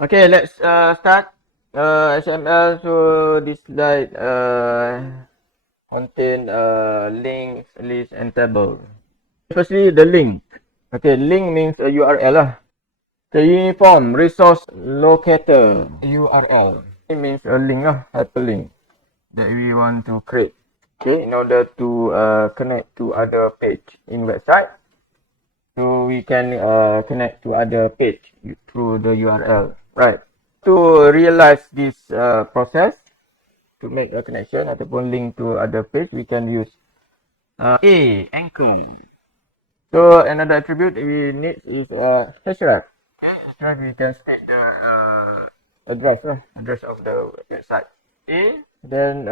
Okay, let's start HTML. So this slide contain links, list, and table. Firstly, the link. Okay, link means a URL lah. The uniform resource locator URL. It means a link lah, hyperlink that we want to create. Okay, in order to connect to other page in website. So we can connect to other page through the URL, right? To realize this process, to make a connection ataupun link to other page, we can use anchor. So another attribute we need is href. Okay, href we can state the address of the website. Then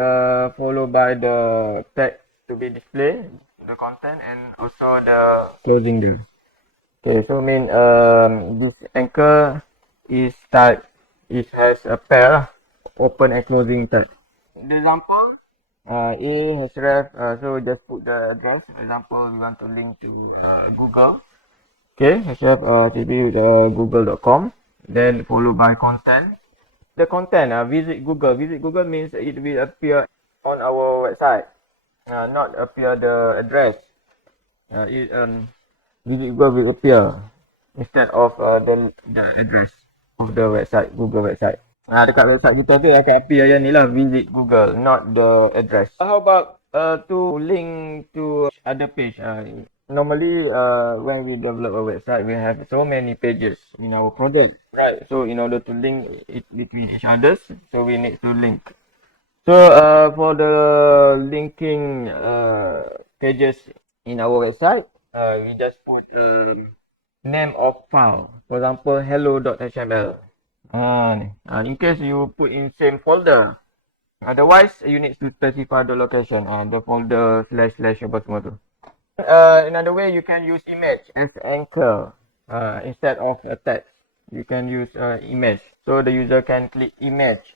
followed by the text to be displayed, the content, and also the closing there. Okay, so this anchor is type, it has a pair open and closing tag. The example, href, so just put the address. For example, we want to link to Google. Okay, href attribute google.com, then followed by content. The content, visit Google. Visit Google means it will appear on our website, not appear the address. Visit Google will appear instead of the address of the website, Google website. Dekat website kita tu akan appear yang ni lah, visit Google, not the address. How about to link to other page? Normally, when we develop a website, we have so many pages in our project, right? So in order to link it between each others, so we need to link. So for the linking pages in our website, we just put name of file. For example, hello.html. In case you put in same folder, otherwise you need to specify the location, the folder slash apa semua tu. Another way, you can use image as anchor instead of a text. You can use image, so the user can click image.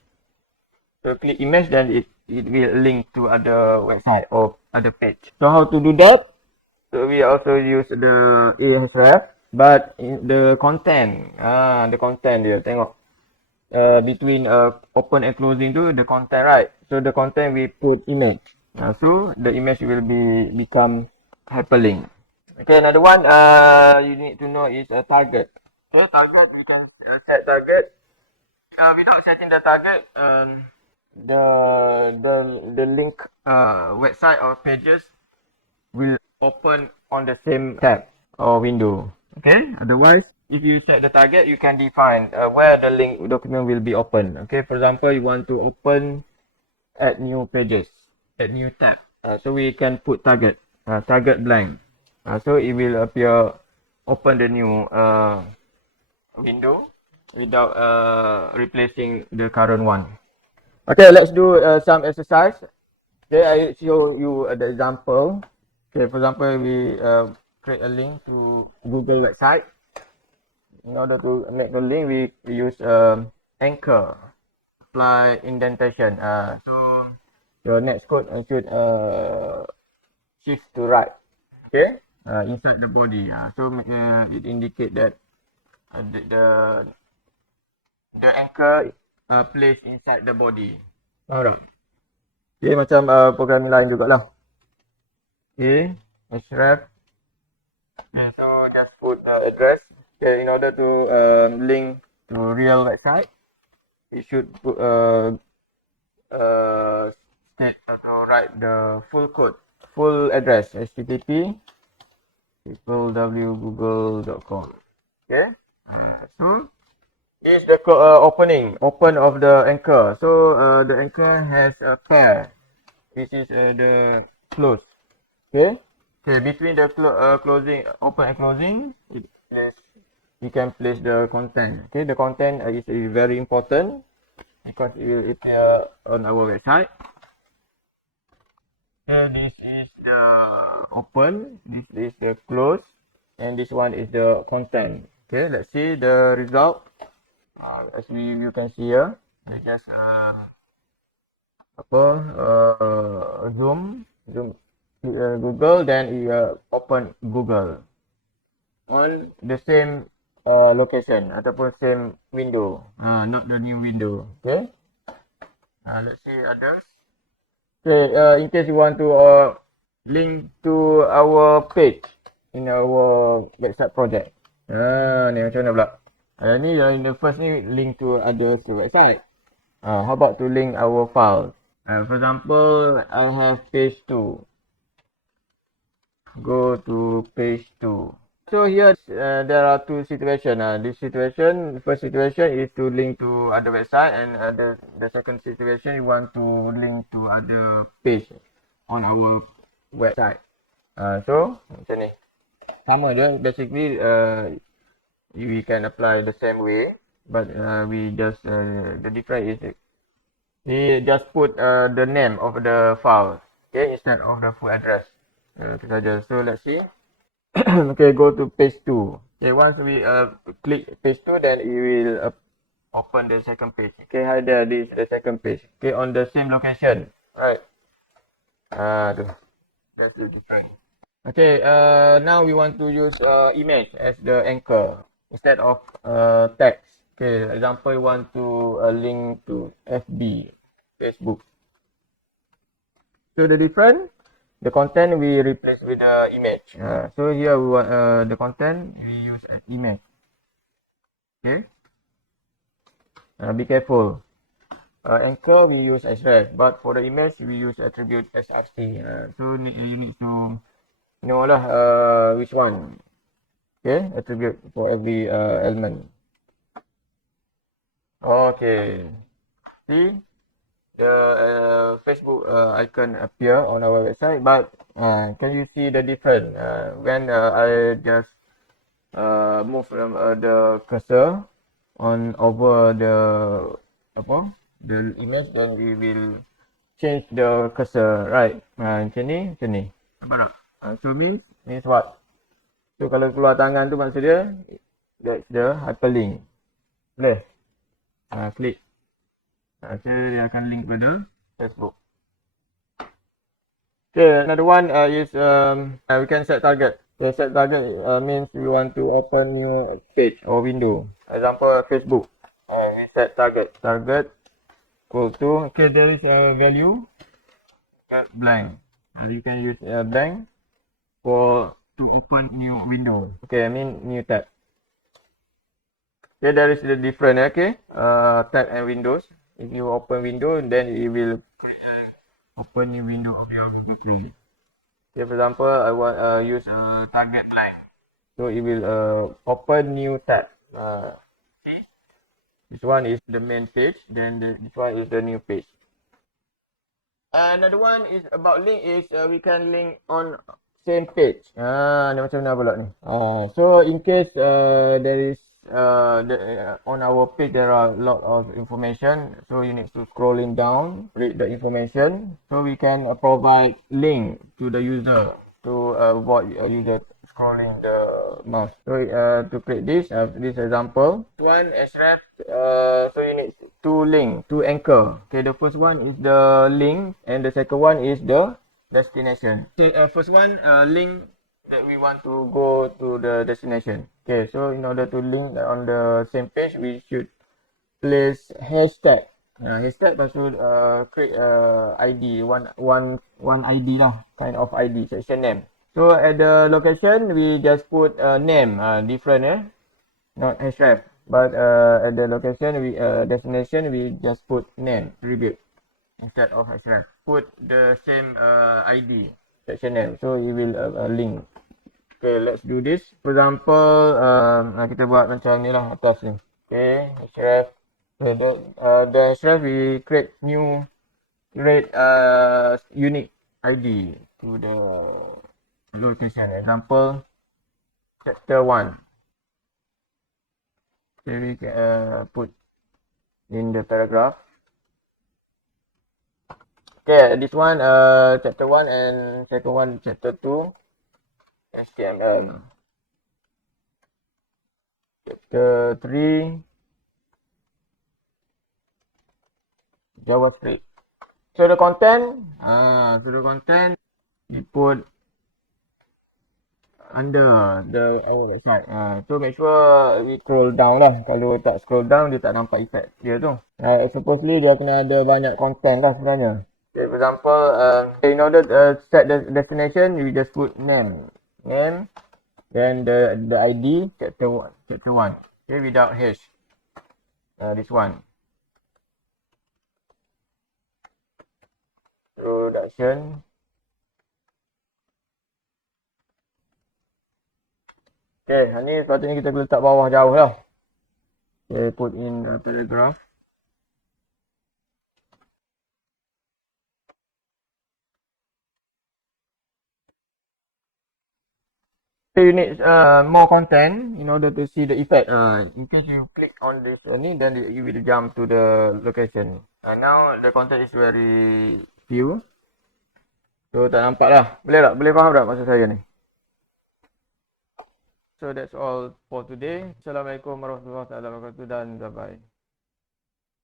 So click image, then it will link to other website or other page. So how to do that? So we also use the href, but in the content, dia tengok between open and closing tu the content, right? So the content we put image. So the image will become hyperlink. Okay, another one you need to know is a target. Okay, target, we can set target. Without setting the target, the link website or pages will open on the same tab or window. Okay, otherwise, if you set the target, you can define where the link document will be open. Okay, for example, you want to open add new pages, add new tab. So we can put target blank. So it will appear open the new window without replacing the current one. Okay, let's do some exercise. Okay, I show you the example. Okay, for example, we create a link to Google website. In order to make the link, we use anchor, apply indentation. So your next code should shift to right. Okay, inside the body. So it indicate that the anchor placed inside the body. Alright. Okay, macam programming lain jugalah. Okay, href. So just put address. Okay, in order to link to real website, it should put state or write the full code, full address, http www.google.com. Okay, so is the open of the anchor. So the anchor has a pair. This is the close. Okay, between the closing, open and closing, you can place the content. Okay, the content is very important because it will appear on our website. This is the open, this is the close, and this one is the content. Okay, let's see the result. As you can see here, we just zoom Google, then you open Google on the same location ataupun same window. Not the new window. Okay. Let's see others. Okay. In case you want to link to our page in our website project. Ni macam mana pula? Ni yang the first ni link to others website. How about to link our files? For example, I have page 2. Go to page 2. So here there are two situations. This situation, first situation is to link to other website, and the second situation you want to link to other page on our website. So macam ni. Sama je. Basically, we can apply the same way, but we just the difference is we just put the name of the file, okay, instead of the full address. Itu saja. So let's see. Okay, go to page 2. Okay, once we click page 2, then it will open the second page. Okay, hi there, this is the second page. Okay, on the same location, right? That's the difference. Okay, now we want to use image as the anchor instead of text. Okay, example, you want to link to FB, Facebook. So the difference, the content we replace with the image. So here we want the content we use as image. Okay. Be careful. Anchor we use as ref, but for the image we use attribute src. So you need to know lah which one. Okay, attribute for every element. Okay. See, the Facebook icon appear on our website, but can you see the difference when I just move from the cursor on over the image, then we will change the cursor, right? Macam ni. Nampak tak? So means what? So kalau keluar tangan tu maksud dia that's the hyperlink. Boleh? Klik. So dia akan link pada Facebook. Okay, another one is we can set target. Okay, set target means we want to open new page or window. Example, Facebook. We set target. Target equal to, okay, there is a value blank. You can use blank to open new window. Okay, I mean new tab. Okay, there is the difference. Okay, tab and windows. If you open window, then it will open new window of your Google Chrome. Okay, for example, I want use target blank, so it will open new tab. See, this one is the main page, then this one is the new page. Another one is about link is we can link on same page. Ni macam mana pula ni? So in case there is on our page there are a lot of information, so you need to scrolling down, read the information, so we can provide link to the user to avoid user scrolling the mouse. So to create this example, one href, so you need two anchor. Okay, the first one is the link and the second one is the destination. Okay, first one link that we want to go to the destination. Okay, so in order to link on the same page, we should place hashtag. Hashtag lepas tu create ID, one ID lah, kind of ID, section name. So at the location, we just put name, different not href. But at the location, destination, we just put name, attribute, instead of href. Put the same ID, section name, so it will link. Okay, let's do this. For example, kita buat macam ni lah atas ni. Okay, href. The href we create unique ID to the location. Example, chapter 1. So we put in the paragraph. Okay, this one chapter 1 and second one chapter 2 HTML. Chapter 3 JavaScript. So the content we put under our website. So make sure we scroll down lah. Kalau tak scroll down, dia tak nampak effect dia tu. Supposedly dia kena ada banyak content lah sebenarnya. Okay, for example, in order to set the destination, we just put name, then the ID, chapter 1. Okay, without hash. This one. Production. Okay, ni sepatutnya kita letak bawah jauh lah. Okay, put in a paragraph. So you need more content in order to see the effect. In case you click on this ni, then you will jump to the location. Now the content is very few. So tak nampak lah. Boleh tak? Boleh faham tak maksud saya ni? So that's all for today. Assalamualaikum warahmatullahi wabarakatuh dan bye-bye.